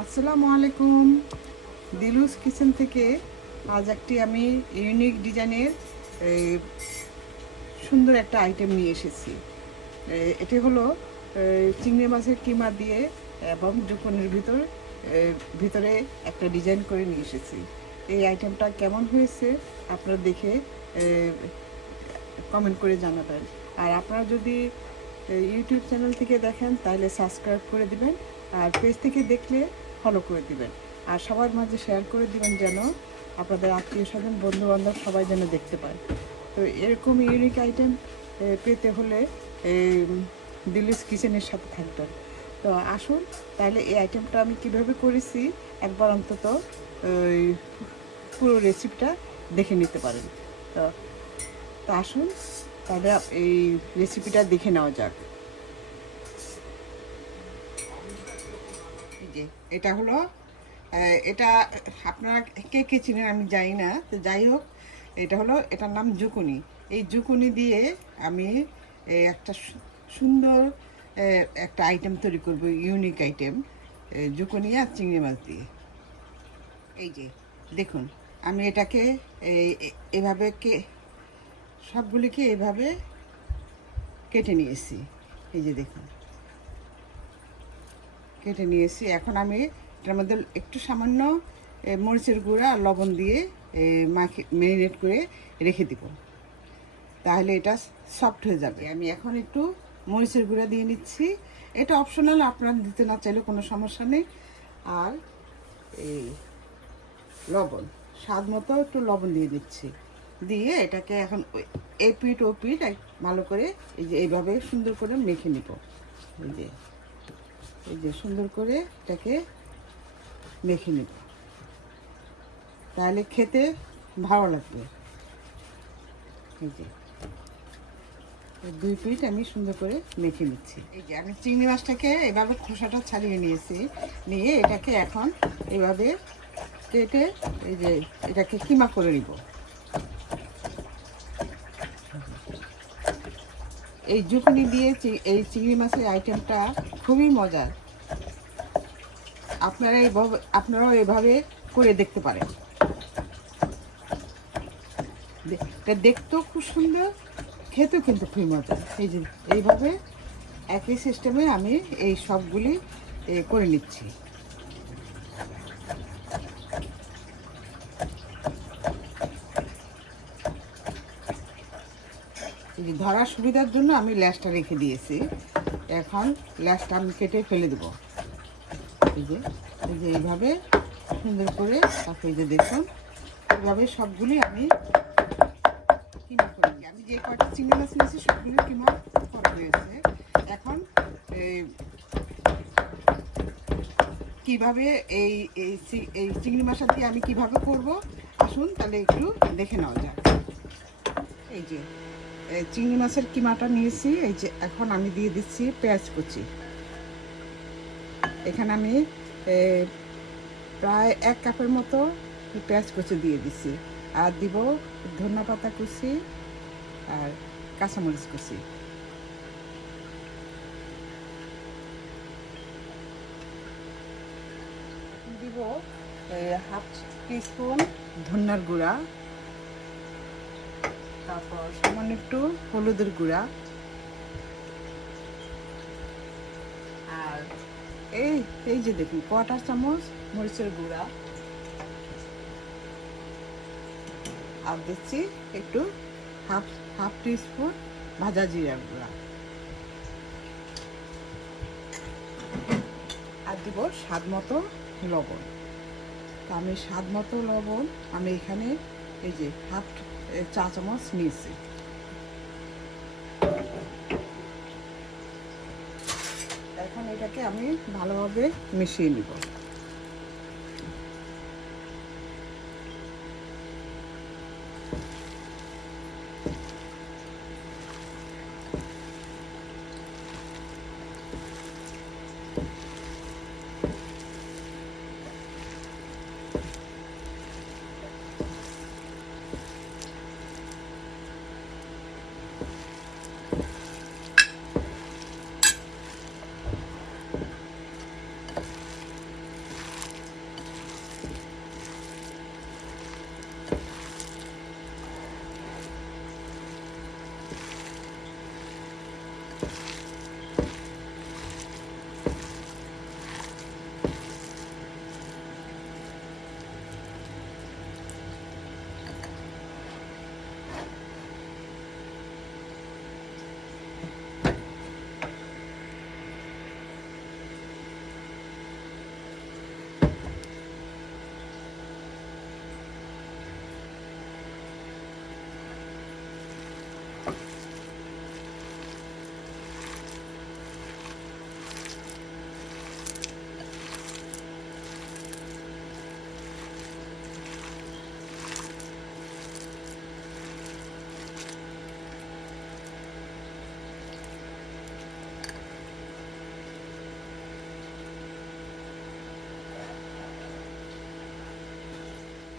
আসসালামু আলাইকুম। দিলুস কিচেন থেকে আজ একটি আমি ইউনিক ডিজাইনের সুন্দর একটা আইটেম নিয়ে এসেছি। এটি হলো চিংড়ি মাছের কিমা দিয়ে এবং জুকনের ভিতরে একটা ডিজাইন করে নিয়ে এসেছি। এই আইটেমটা কেমন হয়েছে আপনারা দেখে কমেন্ট করে জানাবেন। আর আপনারা যদি ইউটিউব চ্যানেল থেকে দেখেন তাহলে সাবস্ক্রাইব করে দিবেন, আর পেজ থেকে দেখলে ফলো করে দিবেন, আর সবার মাঝে শেয়ার করে দিবেন যেন আপনাদের আত্মীয় স্বজন বন্ধু বান্ধব সবাই যেন দেখতে পায়। তো এরকম ইউনিক আইটেম পেতে হলে দিল্লিস কিচেনের সাথে থাকবেন। তো আসুন তাহলে এই আইটেমটা আমি কিভাবে করেছি একবার অন্তত পুরো রেসিপিটা দেখে নিতে পারেন। তো তো আসুন তাহলে এই রেসিপিটা দেখে নেওয়া যাক। এই যে এটা হলো এটা আপনারা কে কে চিনেন আমি জানি না, তো যাই হোক এটা হলো, এটার নাম জুকুনি। এই জুকুনি দিয়ে আমি একটা সুন্দর একটা আইটেম তৈরি করব, ইউনিক আইটেম, জুকুনি আর চিংড়ি মাছ দিয়ে। এই যে দেখুন আমি এটাকে এভাবে সবগুলিকে এভাবে কেটে নিয়েছি। এই যে দেখুন কেটে নিয়েছি। এখন আমি এটার মধ্যে একটু সামান্য মরিচের গুঁড়া আর লবণ দিয়ে ম্যারিনেট করে রেখে দিব, তাহলে এটা সফট হয়ে যাবে। আমি এখন একটু মরিচের গুঁড়া দিয়ে নিচ্ছি, এটা অপশনাল, আপনারা দিতে না চাইলে কোনো সমস্যা নেই। আর এই লবণ, স্বাদ মতো একটু লবণ দিয়ে দিচ্ছি, দিয়ে এটাকে এখন এই পিঠ ও পিঠ ভালো করে এই যে এইভাবে সুন্দর করে মেখে নিব। এই যে সুন্দর করে এটাকে মেখে নিব, তাহলে খেতে ভালো লাগবে। এই যে দুই পিঠ আমি সুন্দর করে মেখে নিচ্ছি। এই যে আমি চিংড়ি মাছটাকে এভাবে খোসাটা ছাড়িয়ে নিয়েছি, নিয়ে এটাকে এখন এভাবে কেটে এই যে এটাকে কিমা করে নিব। এই জুকনি দিয়ে এই চিংড়ি মাছের আইটেমটা খুবই মজার, আপনারাও এভাবে করে দেখতে পারেন। এটা দেখতেও খুব সুন্দর, খেতেও কিন্তু খুবই মজা। এই যে এইভাবে একই সিস্টেমে আমি এই সবগুলি করে নিচ্ছি। ধরার সুবিধার জন্য আমি ল্যাসটা রেখে দিয়েছি, এখন ল্যাসটা আমি কেটে ফেলে দেবো। এই যে এইভাবে সুন্দর করে, তারপরে এই যে দেখুন এইভাবে সবগুলি আমি কিমা করে নিই। আমি যে কয়টা চিংড়ি মাছ নিয়েছি সবগুলি কিমা করা হয়েছে। এখন কিভাবে এই চিংড়ি মাছটা দিয়ে আমি কিভাবে করব আসুন তাহলে একটু দেখে নেওয়া যাক। এই যে চিংড়ি মাছের কিমাটা নিয়েছি, এই যে এখন আমি দিয়ে দিচ্ছি পেঁয়াজ কুচি। এখানে আমি প্রায় 1 কাপের মতো পেঁয়াজ কুচি দিয়ে দিচ্ছি, আর দিব ধনিয়া পাতা কুচি আর কাঁচামরিচ কুচি। দিব হাফ টিস্পুন ধনিয়ার গুঁড়া, তারপর সামান্য একটু হলুদের গুঁড়া, আর এই যে দেখুন 1/4 চামচ মরিচের গুঁড়া, আর দিচ্ছি একটু হাফ টিস্পুন ভাজা জিরার গুঁড়া, আর দিব স্বাদ মতো লবণ। তো আমি স্বাদ মতো লবণ আমি এখানে এই যে হাফ চা চামচ নিয়েছি। এখন এটাকে আমি ভালোভাবে মিশিয়ে নিব।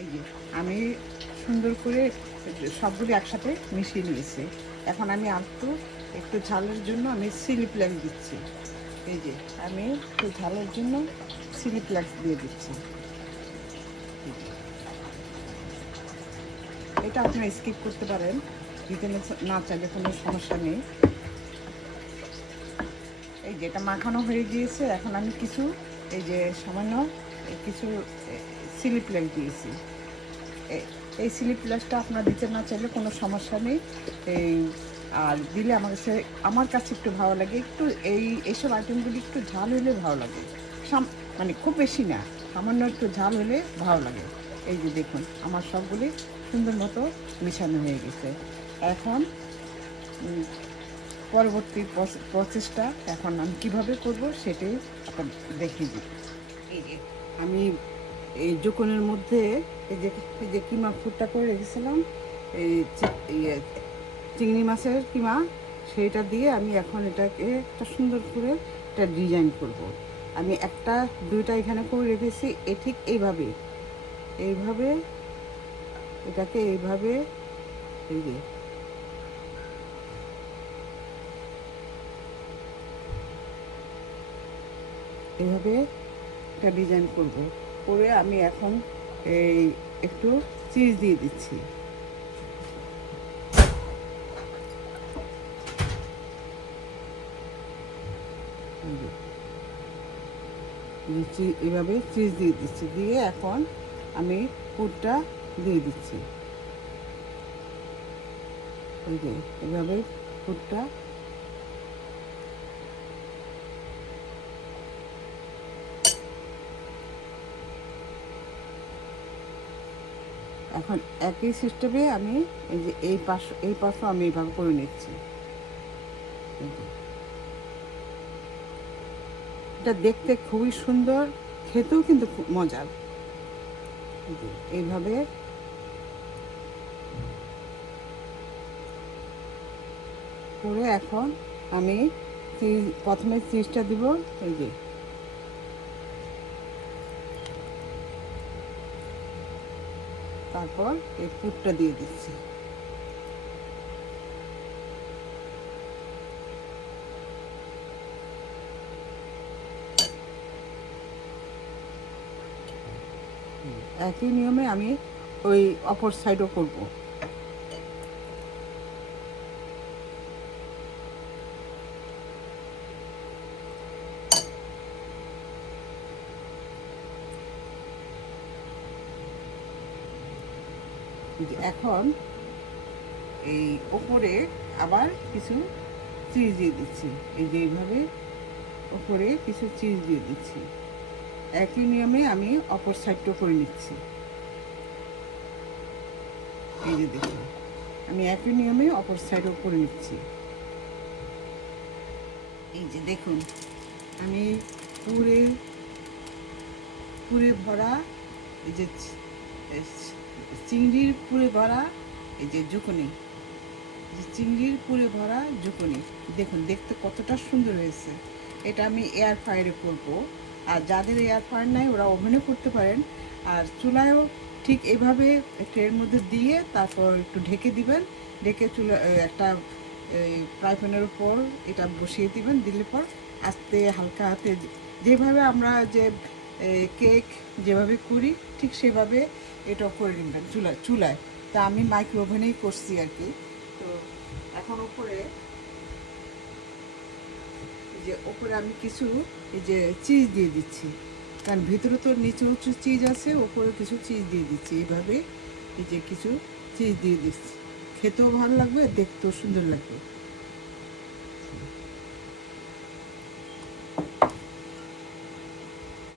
এই যে আমি সুন্দর করে সবগুলো একসাথে মিশিয়ে নিয়েছি। এখন আমি একটু ঝালের জন্য আমি চিলি ফ্লেক্স দিচ্ছি। এই যে আমি একটু ঝালের জন্য চিলি ফ্লেক্স দিয়ে দিচ্ছি। এটা আপনারা স্কিপ করতে পারেন, দিতে না চাইলে কোনো সমস্যা নেই। এই যে এটা মাখানো হয়ে গিয়েছে, এখন আমি কিছু এই যে সামান্য কিছু চিলি ফ্লেক্স দিয়েছি। এই চিলি ফ্লেক্সটা আপনারা দিতে না চাইলে কোনো সমস্যা নেই। আর দিলে আমার কাছে একটু ভালো লাগে, একটু এইসব আইটেমগুলি একটু ঝাল হলে ভালো লাগে, মানে খুব বেশি না, সামান্য একটু ঝাল হলে ভালো লাগে। এই যে দেখুন আমার সবগুলি সুন্দর মতো মিশানো হয়ে গেছে। এখন পরবর্তী প্রসেসটা এখন আমি কীভাবে করব সেটাই আপনার দেখিয়ে দিই। এই যে আমি এই জোকনের মধ্যে এই যে কিমা ফুটটা করে রেখেছিলাম, এই চিংড়ি মাছের কিমা, সেইটা দিয়ে আমি এখন এটাকে একটা সুন্দর করে একটা ডিজাইন করব। আমি দুইটা এখানে করে রেখেছি, ঠিক এইভাবে এটাকে এইভাবে এই যে এইভাবে একটা ডিজাইন করব। করে আমি এখন একটু চিজ দিয়ে দিচ্ছি। এভাবে চিজ দিয়ে দিচ্ছি, দিয়ে এখন আমি পুরটা দিয়ে দিচ্ছি। এই যে এভাবে পুরটা এখন একই সিস্টেমে আমি এই যে এই পাশও আমি এইভাবে করে নিচ্ছি। এটা দেখতে খুবই সুন্দর, খেতেও কিন্তু খুব মজার। এইভাবে করে এখন আমি প্রথমে চিজটা দিব, এই যে তারপর এই পুরটা দিয়ে দিচ্ছি। একই নিয়মে আমি ওই অপর সাইডও করব। এখন এই ওপরে আবার কিছু চিজ দিয়ে দিচ্ছি। এই যে এইভাবে ওপরে কিছু চিজ দিয়ে দিচ্ছি। একই নিয়মে আমি অপর সাইডটাও করে নিচ্ছি। এই যে দেখুন আমি একই নিয়মে অপর সাইডও করে নিচ্ছি। এই যে দেখুন আমি পুরে ভরা এই যে চিংড়ির পুরে ভরা এই যে জুকনি, চিংড়ির পুরে ভরা জুকনি দেখুন দেখতে কতটা সুন্দর হয়েছে। এটা আমি এয়ার ফ্রায়ারে করবো, আর যাদের এয়ার ফ্রায়ার নাই ওরা ওভেনে করতে পারেন। আর চুলায়ও ঠিক এইভাবে ট্রের মধ্যে দিয়ে তারপর একটু ঢেকে দিবেন, ঢেকে একটা ফ্রাই প্যানের উপর এটা বসিয়ে দিবেন। দিলে পর আস্তে হালকা হাতে যেভাবে আমরা যে কেক যেভাবে করি ঠিক সেভাবে এটা করে নেবেন চুলায়। তা আমি মাইক্রো ওভেনেই করছি আর কি। তো এখন উপরে আমি কিছু এই যে চিজ দিয়ে দিচ্ছি, কারণ ভিতরে তো নিচে উঁচু চিজ আছে, ওপরে কিছু চিজ দিয়ে দিচ্ছি। এইভাবে এই যে কিছু চিজ দিয়ে দিচ্ছি, খেতেও ভালো লাগবে, দেখতেও সুন্দর লাগবে।